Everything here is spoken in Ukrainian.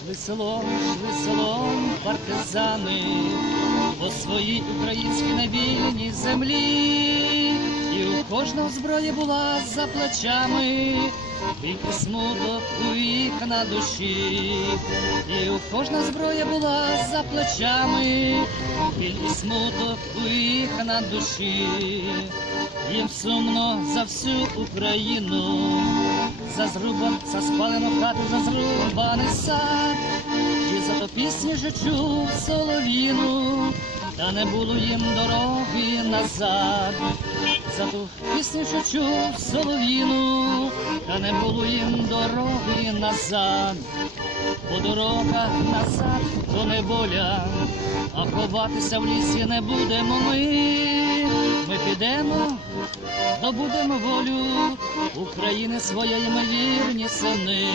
Шли селом, шли селом партизани по своїй українській невільній землі, і у кожного зброя була за плечами, і смуток у їх на душі, і у кожного зброя була за плечами, і смуток у їх на душі, їм сумно за всю Україну, за зрубан, за спалену хату, за то пісні же чув солов'їну, та не було їм дороги назад. За ту пісню, що чув солов'їну, та не було їм дороги назад, бо дорога назад то неволя, а ховатися в лісі не будемо ми. Ми підемо, добудемо волю України своєї ми вірні сини.